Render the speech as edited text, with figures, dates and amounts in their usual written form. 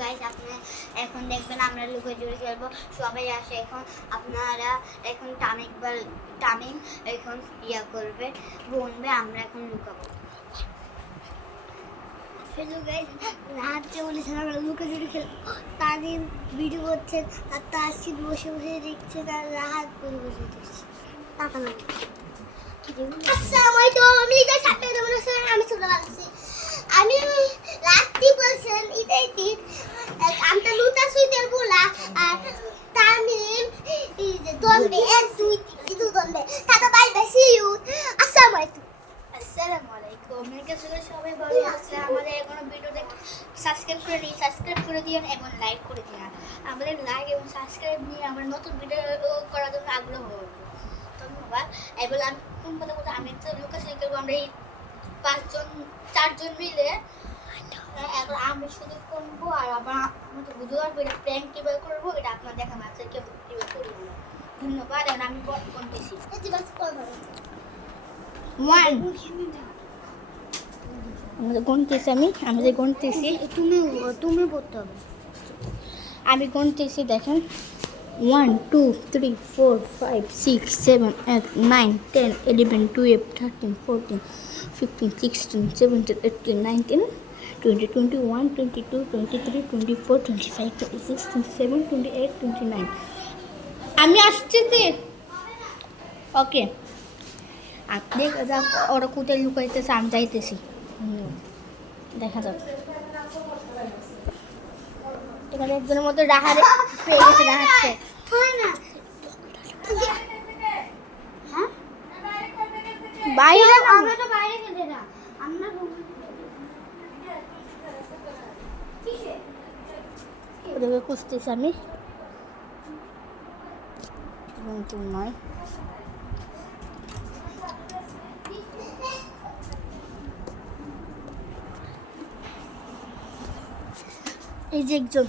Guys আপনারা এখন দেখবেন আমরা লুকোচুরি খেলবো। সবাই আসে এখন, আপনারা এখন টামিং এখন ইয়া করবে, গুনবে, আমরা এখন লুকাবো। হ্যালো গাইস, রাত যে বলেছেন আমরা লুকোচুরি খেলবো, তাদের ভিডিও করছেন আর তাসিদ বসে বসে দেখছেন আর রাহাত বসে বসে দেখছে। তাকানো আসসালামু আলাইকুম, আমি এটা সাথে আমি চলে আসছি। আমি রাত্রি বলছেন ইদাই দিন আমটা লুটা সুইতের বলা আর তামিম এই যে দন্ডে এক দুই তিন দন্ডে ta ta bye bye see you. আসসালামু আলাইকুম। আসসালামু আলাইকুম, আমি কাছে সবাই ভালো আছে। আমাদের এখনো ভিডিওতে সাবস্ক্রাইব করে দিন, সাবস্ক্রাইব করে দিন এবং লাইক করে দিন। আমাদের লাইক এবং সাবস্ক্রাইব নিয়ে আমার নতুন ভিডিও করার জন্য আগ্রহ হবে। ধন্যবাদ। এবার আমি কোন কথা বলতে, আমি তো লুকোচুরি খেলবো আমরা এই চারজন মিলে। এবার আমি শুধু করবো আর আবার আমাদের বুঝতে পারবো এটা প্র্যাঙ্ক কীভাবে করবো, এটা আপনার দেখা মাত্র কীভাবে করবো। ধন্যবাদ। আর আমি করতেছি আমি যে গুনতেছি তুমি পড়তে হবে। আমি গুনতেছি, দেখেন 1 2 3 4 5 6 7 8 9 10 11 12 13 14 15 16 17 18 19 20 21 22 23 24 25 26 27 28 29। আমি আসছি। ওকে, আপনি ওরা কোথায় লুকাইতেছে, আমি যাইতেছি। দেখা যাক। এখানে একজনের মধ্যে রাহারে পেয়ে গেছে, রাহাতকে। বাইরে আমরা তো বাইরে খেলতে না, আমরা ওদেরকে খুঁজতেছি আমি, কিন্তু নয়। এই যে একজন